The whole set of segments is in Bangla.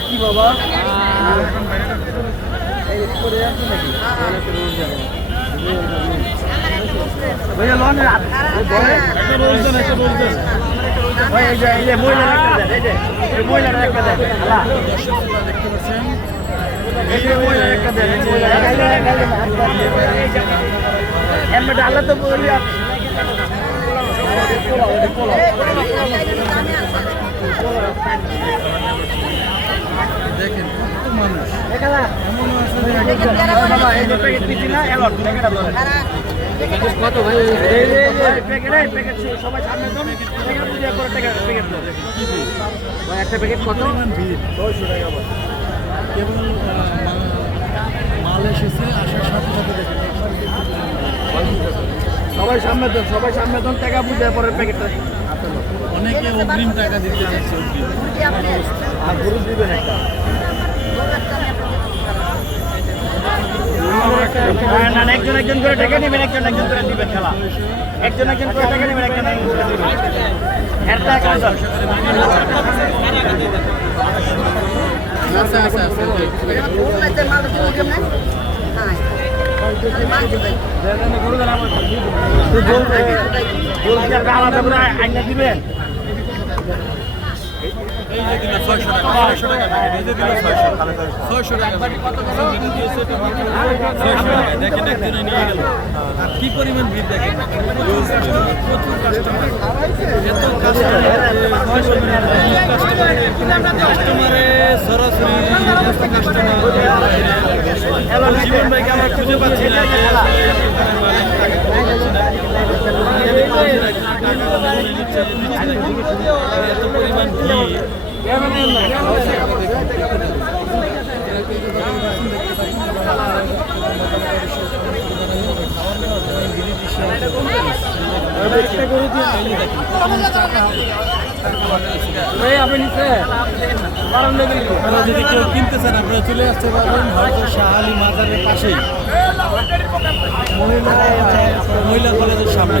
কি বাবা? ভাইয়া লন মহিলার একটা দেন মহিলার একটা দেন আল্লাহ দেখতে পাচ্ছেন এই যে মহিলার একটা দেন এই মহিলার একটা দেন এমনি আল্লাহ তো বলি দেখেন কত মানুষ এমনও আছে যে বাবা এই যে প্যাকেট দিচ্ছি না এলো প্যাকেটটা ধরেন কত ভাই এই যে প্যাকেট এই প্যাকেট সবাই সামনে তো প্যাকেট বুঝে করে প্যাকেট ভাই একটা প্যাকেট কত ভিড় 600 টাকা কেবল মাল এসেছে আসার সাথে সাথে দেখেন সবাই সামনে দেন সবাই সামনে দেন টাকা বুঝে পরে প্যাকেটটা। অনেকে অগ্রিম টাকা দিতে আর গরু দিবেন একটা। না, না, একজন একজন করে টাকা নেবেন একজন একজন করে দিবেন খেলা। একজন একজন করে টাকা নেবেন একজন একজন করে দিবেন। তো জল জল কি আর আলাদা করে আইনা দিবেন। কি পরিমাণ ভিড় দেখেন প্রচুর কাস্টমার এত কাস্টমার কাস্টমারে সরাসরি কাস্টমার জীবন ভাইকে আমরা খুঁজে পাচ্ছি না এত পরিমাণ ভিড় আপনি নিচে কারণ নেবেন যদি কেউ কিনতে চান আপনারা চলে আসতে পারবেন হয়তো শাহ আলী মাজারের পাশেই মহিলা মহিলা কলেজের সামনে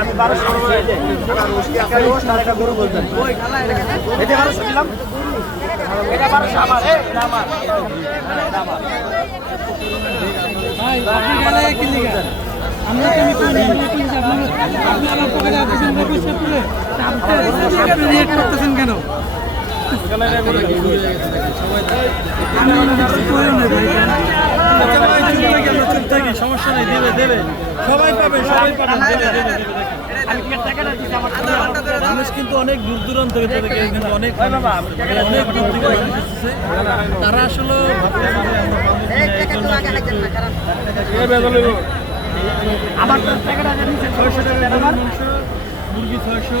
আমি বারোশো গরু ওই খালা বারোশো দিলাম এটা বারোশো আমার এটা আমার এটা আপনি আমরা পকেটে আপনি কেন সমস্যা নেই দেবে দেবে সবাই মানুষ কিন্তু অনেক দূর দূরান্ত থেকে থেকে কিন্তু অনেক অনেক দূর থেকে তারা আসলে আমরা তো ছয়শো মুরগি ছয়শো।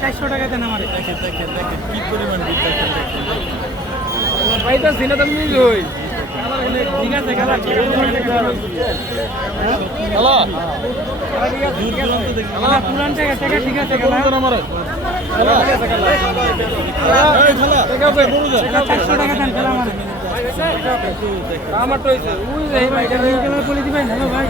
চারশো টাকা দেন আমার দেখেন দেখেন দেখেন কি পরিমাণ ভিড় দেখেন চারশো টাকা দেন খেলা। আমার আমার তো ওই ভাই দিবেন হ্যালো ভাই।